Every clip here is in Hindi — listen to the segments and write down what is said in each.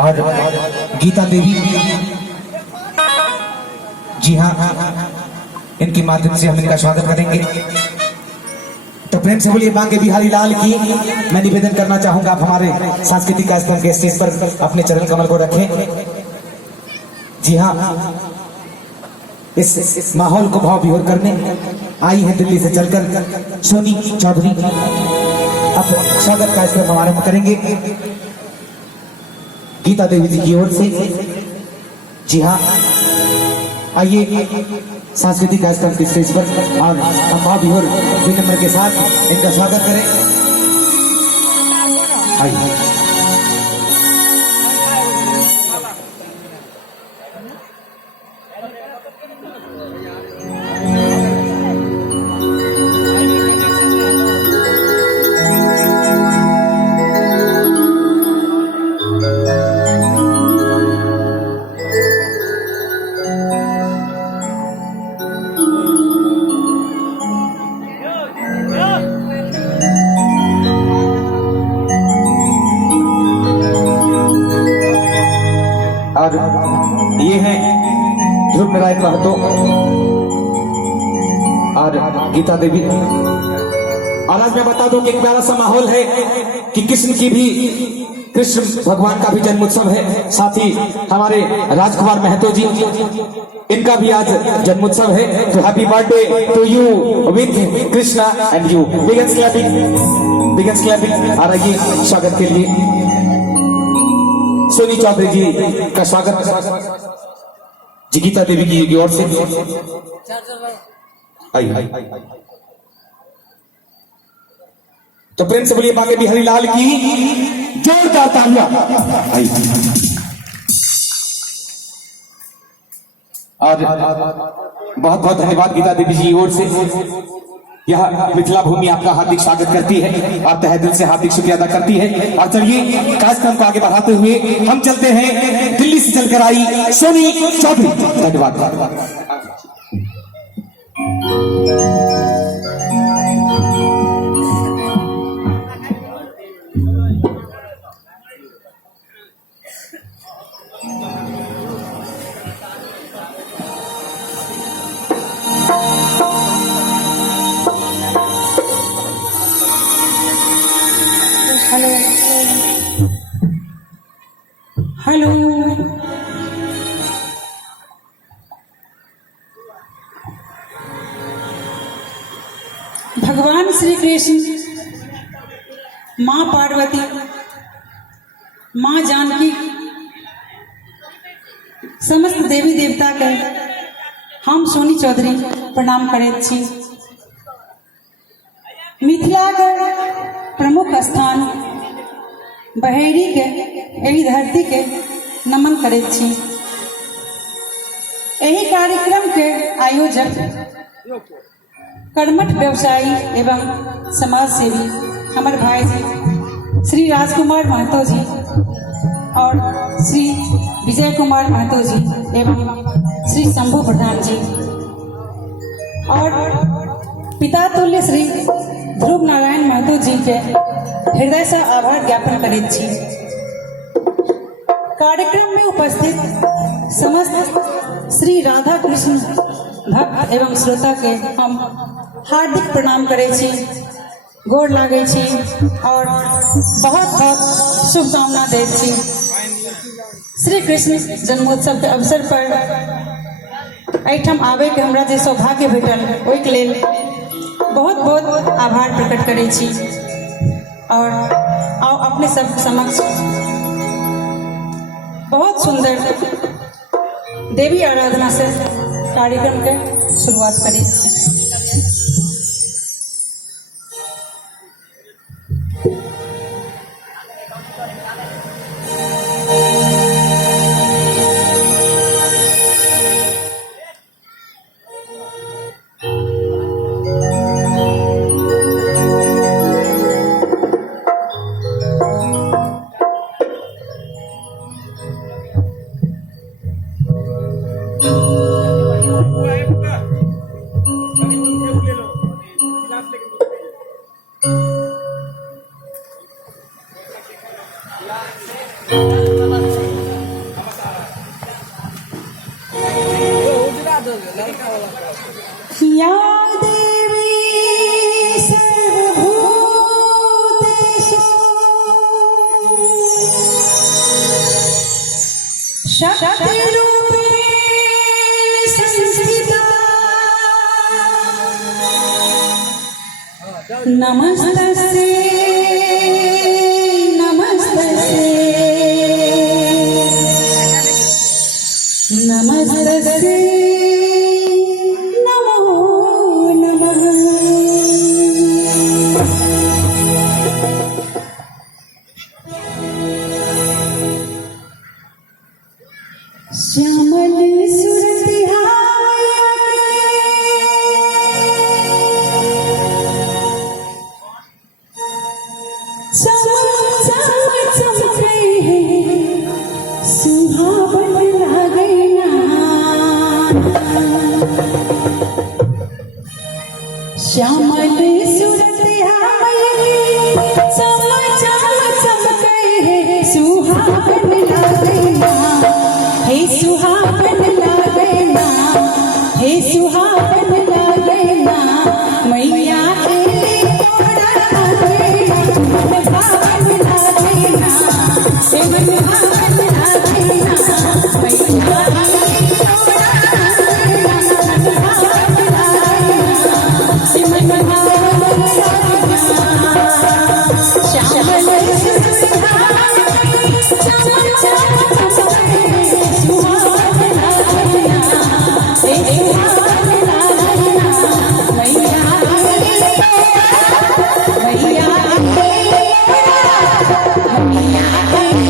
और गीता देवी, जी हाँ, इनके माध्यम से हम इनका स्वागत करेंगे। तो प्रेम से बोलिए बांके बिहारी लाल की। मैं निवेदन करना चाहूंगा, आप हमारे सांस्कृतिक कार्यक्रम के स्टेज पर अपने चरण कमल को रखें। जी हाँ, इस माहौल को भाव विभोर करने आई है दिल्ली से चलकर सोनी चौधरी। अब स्वागत कार्यक्रम हमारे में करेंगे गीता देवी जी की ओर से। जी हाँ, आइए सांस्कृतिक कार्यक्रम के स्टेज पर और हम भाव विभोर विनम्र के साथ इनका स्वागत करें। आइए। और ये है ध्रुव नारायण महतो और गीता देवी। और आज मैं बता दूं कि एक प्यारा सा माहौल है कि कृष्ण भगवान का भी जन्म उत्सव है। साथ ही हमारे राजकुमार महतो जी, इनका भी आज जन्म उत्सव है। तो happy birthday to you with Krishna and you. Begins clapping. आ रही स्वागत के लिए सोनी चौधरी जी का स्वागत जी गीता देवी की ओर से। आइए। तो प्रेम से बोलिए बांके बिहारी लाल की जोरदार तालियां। और बहुत बहुत धन्यवाद गीता देवी जी की ओर से। यह मिथिला भूमि आपका हार्दिक स्वागत करती है और तहे दिल से हार्दिक शुक्रिया अदा करती है। और चलिए कार्यक्रम को आगे बढ़ाते हुए हम चलते हैं दिल्ली से चलकर आई सोनी चौधरी। धन्यवाद। हेलो, भगवान श्री कृष्ण, माँ पार्वती, माँ जानकी, समस्त देवी देवता के हम सोनी चौधरी प्रणाम करैत छी। मिथिला के प्रमुख स्थान बहेड़ी के एही धरती के नमन करैत छी। एही कार्यक्रम के आयोजक कर्मठ व्यवसायी एवं समाज सेवी हमारे भाई जी श्री राजकुमार महतो जी और श्री विजय कुमार महतो जी एवं श्री शंभू प्रधान जी और पिता तुल्य श्री ध्रुव नारायण महतो जी के हृदय से आभार ज्ञापन करैत छी। कार्यक्रम में उपस्थित समस्त श्री राधा कृष्ण भक्त एवं श्रोता के हम हार्दिक प्रणाम करै छी, गोर लागै छी और बहुत बहुत शुभकामना दैत छी। श्री कृष्ण जन्मोत्सव के अवसर पर एहिठाम आबे के हमरा जे सौभाग्य भेटल ओहिके लेल बहुत बहुत आभार प्रकट करै छी। और आओ अपने सब समक्ष बहुत सुंदर देवी आराधना से कार्यक्रम के शुरुआत करी। या देवी सर्वभूतेषु शक्तिरूपेण संस्थिता नमस्तस्यै नमस्तस्यै नमो नमः। श्यामल सुरतिहाय चम चम चमके सुहावन लागे ना। श्यामल सुरतिहाय चम चम चमके सुहावन लागे ना। हे सुहावन लागे ना, हे सुहावन लागे ना, मैया तेरे तोड़ा लागे ना, मन भावन लागे ना, हे मन भावन लागे ना, मैया तेरे तोड़ा लागे ना, मन भावन लागे ना, हे मन भावन लागे ना। श्यामल सुरतिहाय चम चम चमके सुहावन लागे ना, हे सुहावन लागे ना, मैया तेरे मैया तेरे मैया तेरे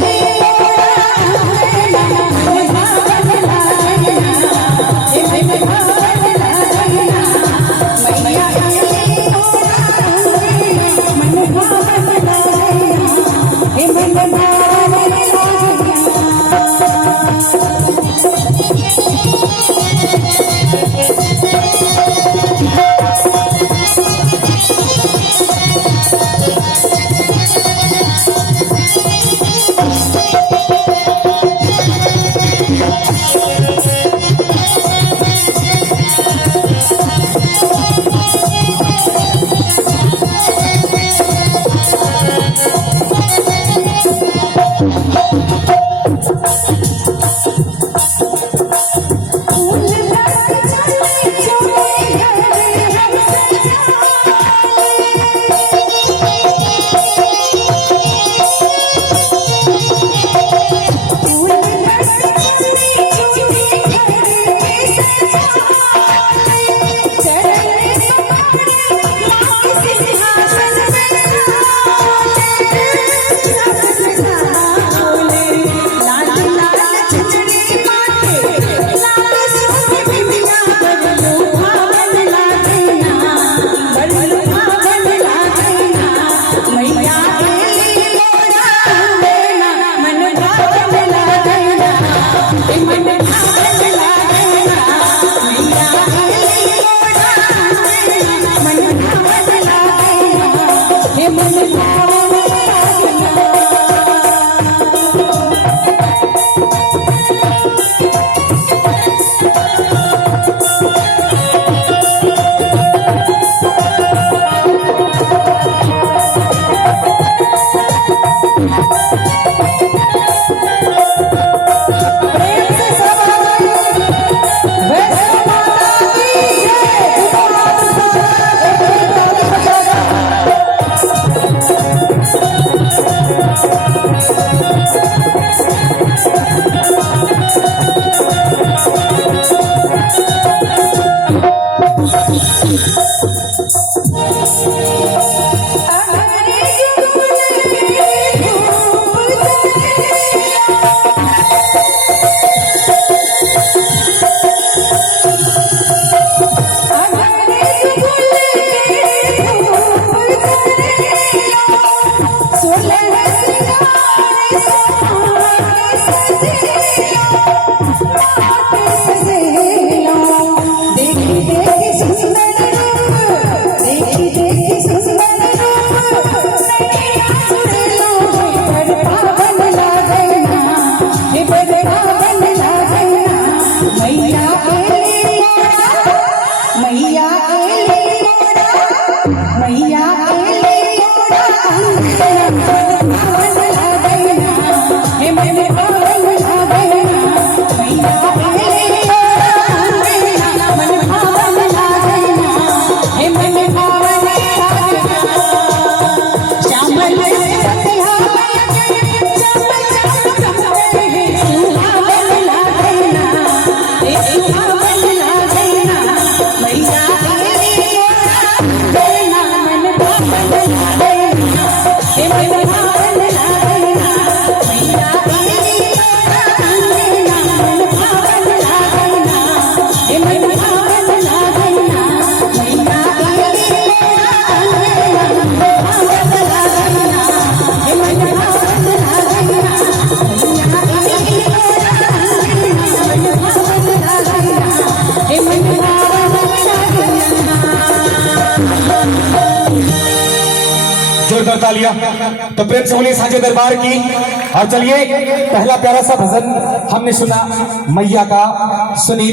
मन भावन लागे ना, हे मन भावन लागे ना, मैया तेरे मन भावन लागे ना, हे मन भावन लागे ना। मैया तालियां। तो प्रेम से बोलिए साझे दरबार की। और चलिए पहला प्यारा सा भजन हमने सुना मैया का सोनी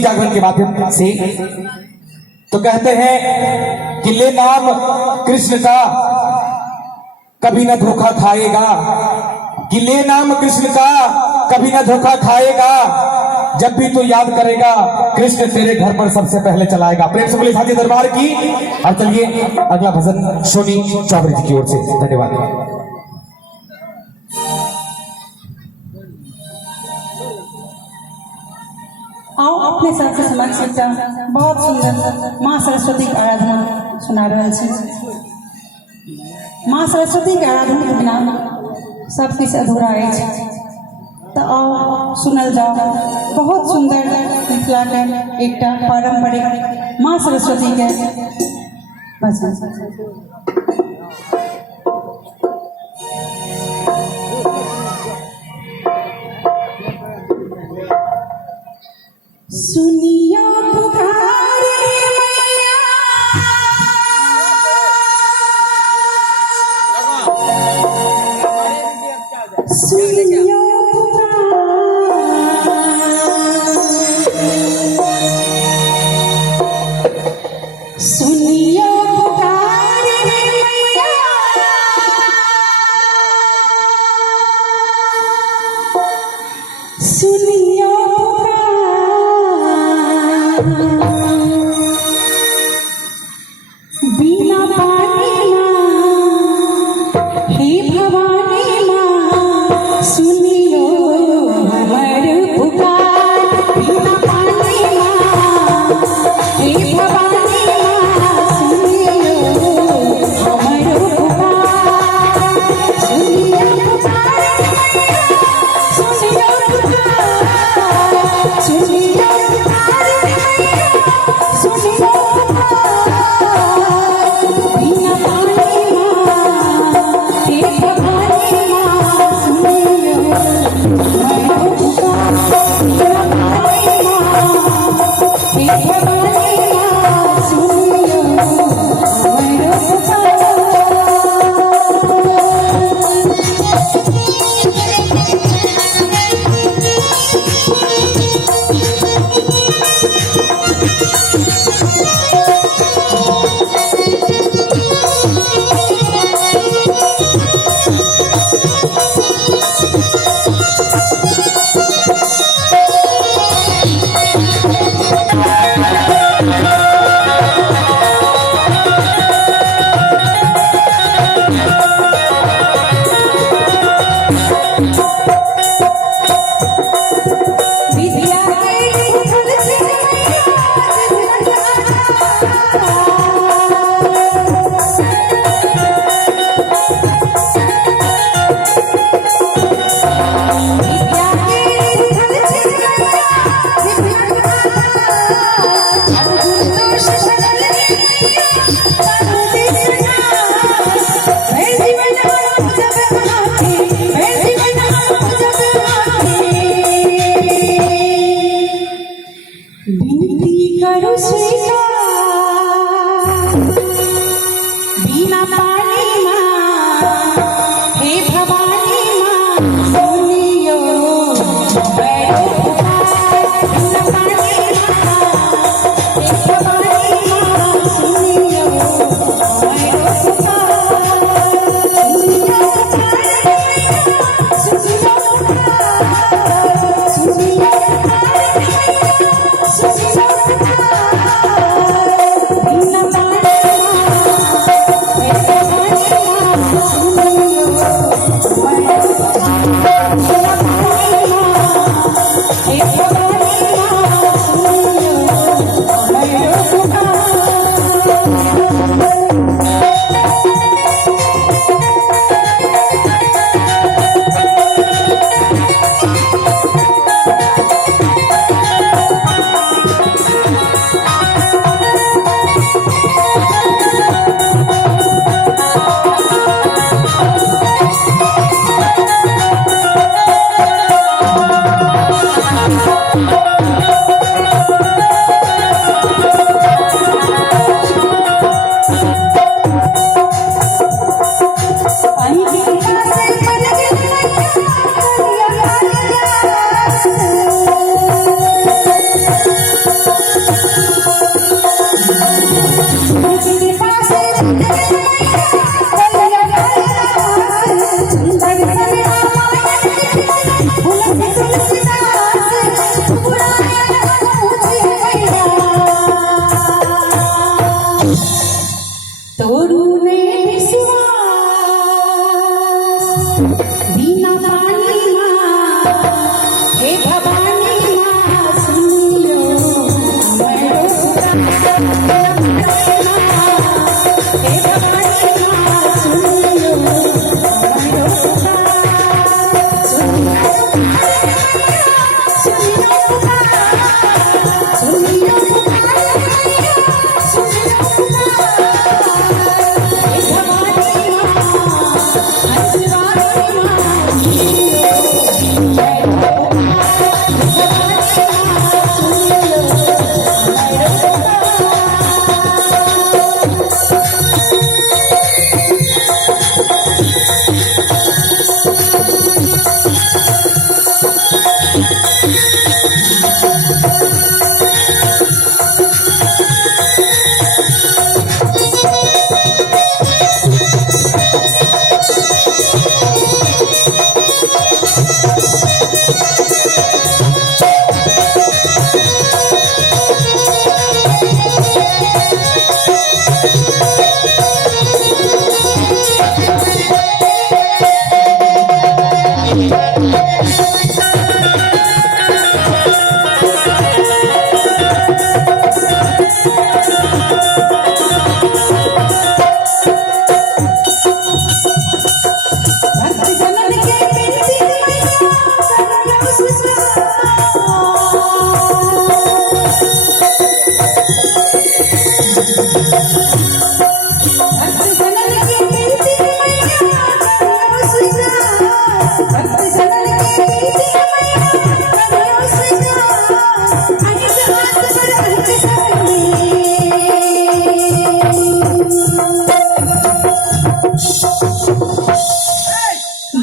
जागरण के माध्यम से। तो कहते हैं कि ले नाम कृष्ण का कभी न धोखा खाएगा, कि ले नाम कृष्ण का कभी न धोखा खाएगा, जब भी तू याद करेगा कृष्ण तेरे घर पर सबसे पहले चलाएगा। प्रेम से बोले साझे दरबार की। और चलिए अगला भजन सोनी चौधरी जी की ओर से। धन्यवाद। आओ अपने सबके समक्ष एकटा बहुत सुंदर माँ सरस्वती के आराधना सुना रहल छी। माँ सरस्वती के आराधना के बिना सब किछु अधूरा अछि। तो आओ सुनल जाओ बहुत सुंदर मिथिला के एकटा पारंपरिक माँ सरस्वती के भजन। सुनिया पुकारे मैया, सुनिया सुनिया पुकारे मैया, सुनिया बिना पानी माँ हे भवानी माँ, सुनियो हमर पुकार। बिना पानी माँ हे भवानी माँ, सुनियो हमर पुकार। सुनियो पुकार सुनियो पुकार, सुनियो पुकार सुनियो बिना पानी माँ हे भवानी माँ, सुनियो हमर पुकार। बिना पानी माँ हे भवानी माँ, सुनियो हमर पुकार। सुनियो पुकार सुनियो पुकार, सुनियो पुकार सुनियो पुकार। बिना पानी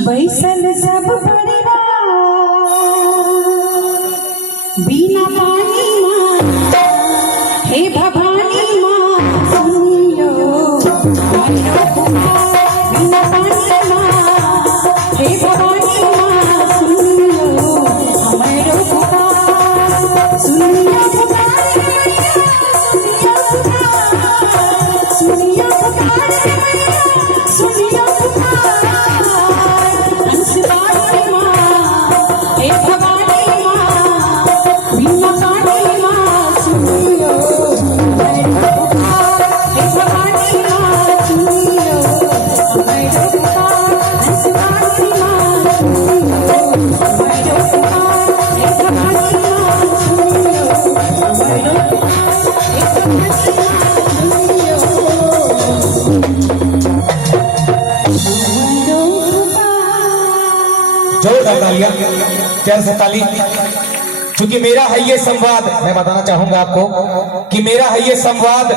बैसल सब परिवार बिना पानी माँ हे भवानी माँ सुनियो हमारो पुकार। बिना पानी माँ हे भवानी माँ सुनियो हमारो पुकार। सुनियो पुकार सुनियो पुकार सुनियो पुकार। हंसवानी माँ हे भवानी माँ बिना पानी माँ सुनियो हमारो पुकार। हे भवानी माँ सुनियो हमारो पुकार। हंसवानी माँ सुनियो हमारो पुकार। हे भवानी माँ सुनियो हमारो पुकार। हे भवानी माँ सुनियो जोरदार तालियां, प्यार से ताली। क्योंकि मेरा है ये संवाद, मैं बताना चाहूंगा आपको कि मेरा है ये संवाद।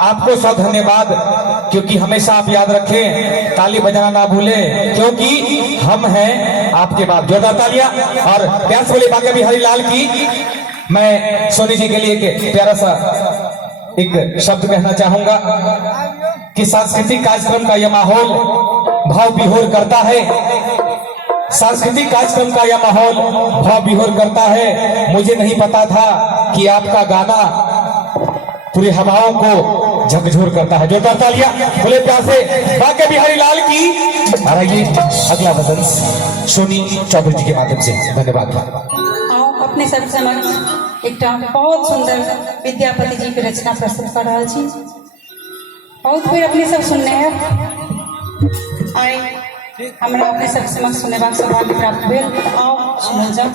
आपको सब धन्यवाद, क्योंकि हमेशा आप याद रखें, ताली बजाना ना भूलें, क्योंकि हम हैं आपके बाद। जोरदार तालियां और प्यार से बोले बाके बिहारी लाल की। मैं सोनी जी के लिए एक प्यारा सा एक शब्द कहना चाहूंगा कि सांस्कृतिक कार्यक्रम का यह माहौल भाव विभोर करता है। सांस्कृतिक कार्यक्रम का यह माहौल भाव विभोर करता है। मुझे नहीं पता था कि आपका गाना पूरी हवाओं को झकझोर करता है। जोरदार तालियां बोले प्यार से बाके बिहारी लाल की। और आइए अगला वजन सोनी चौधरी जी के माध्यम से। धन्यवाद। आओ अपने सब समक्ष एक बहुत सुंदर विद्यापति जी की रचना प्रस्तुत कर रहा छी। बहुत बेर अपने सब सुनने हैं। आए हमरा अपने सब समक्ष सुनेबाक सौभाग्य प्राप्त भेल। आओ सुनल जाओ।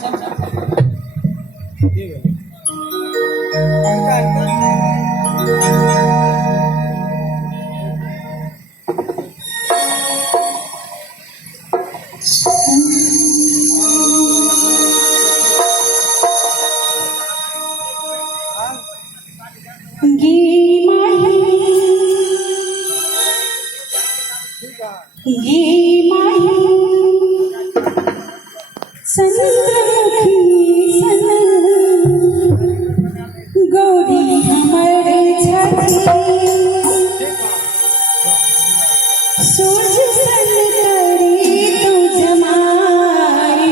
गी माही चंद्रमुखी सन गौरी हमर छठी सूरज सन करी तू जमाई।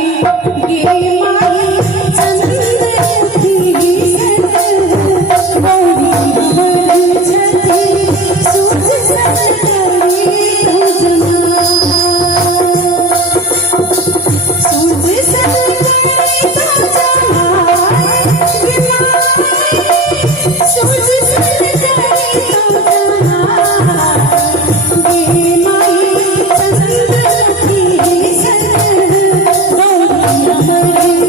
गे माही चंद्रमुखी सन गौरी हमर छठी सूरज सन करी तू जमाई। Thank you.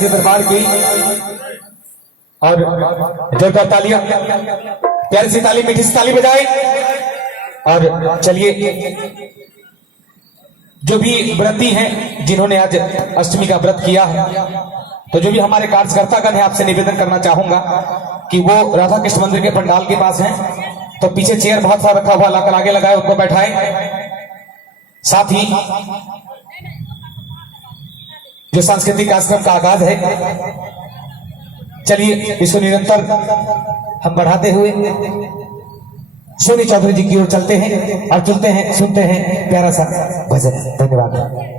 साजे दरबार की और जोरदार तालियां, प्यारी सी ताली, मीठी सी ताली बजाई। और चलिए, जो भी व्रती हैं जिन्होंने आज अष्टमी का व्रत किया है, तो जो भी हमारे कार्यकर्तागण है, आपसे निवेदन करना चाहूंगा कि वो राधा कृष्ण मंदिर के पंडाल के पास हैं, तो पीछे चेयर बहुत सारा रखा हुआ, लाकर आगे लगाए, उनको बैठाएं। साथ ही जो सांस्कृतिक कार्यक्रम का आगाज है, चलिए इसको निरंतर हम बढ़ाते हुए सोनी चौधरी जी की ओर चलते हैं और चलते हैं, सुनते हैं प्यारा सा भजन। धन्यवाद।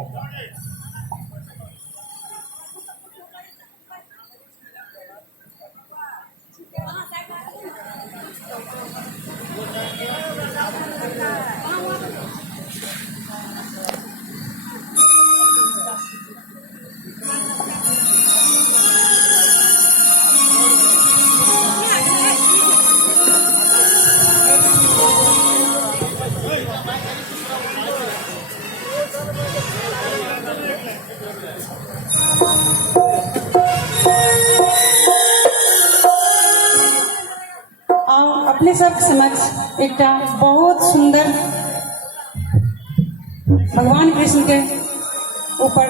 अपने सब समक्ष एक बहुत सुंदर भगवान कृष्ण के ऊपर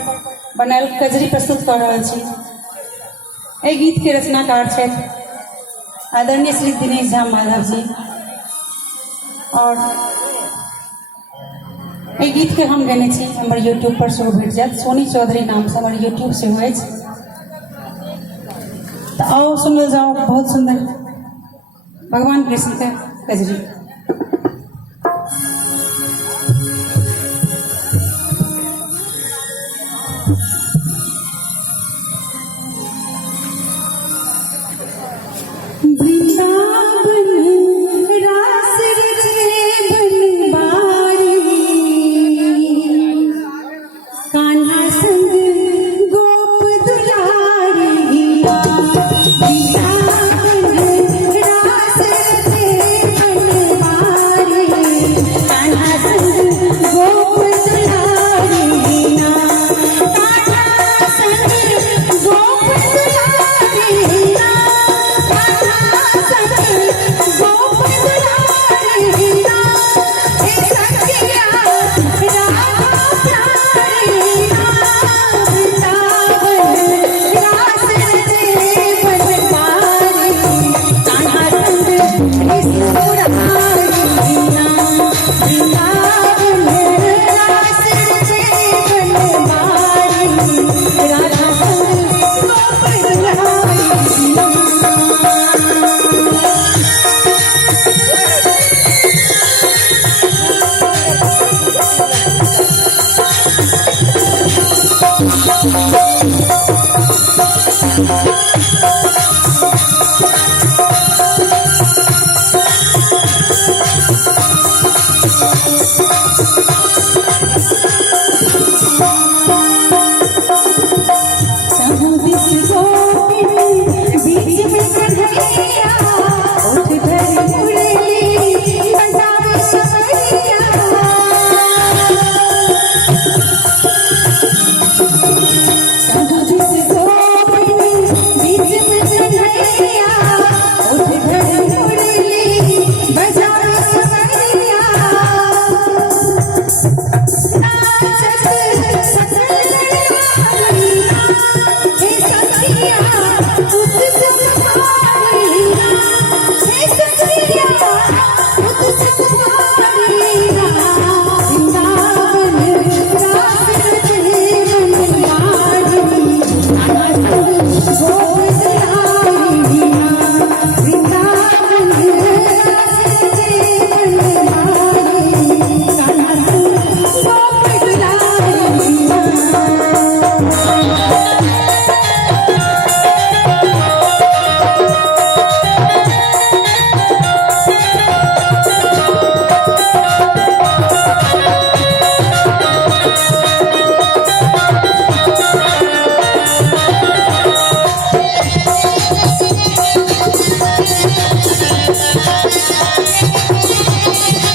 बनल कजरी प्रस्तुत कर रहा छी। एहि गीत के रचनाकार छथि आदरणीय श्री दिनेश झा माधव जी, और एहि गीत के हम गने छी हमर यूट्यूब पर सेहो भेट जायत, सोनी चौधरी नाम से हमर यूट्यूब से हुए। तो आओ सुनल जाओ बहुत सुंदर भगवान कृष्ण का कजरी।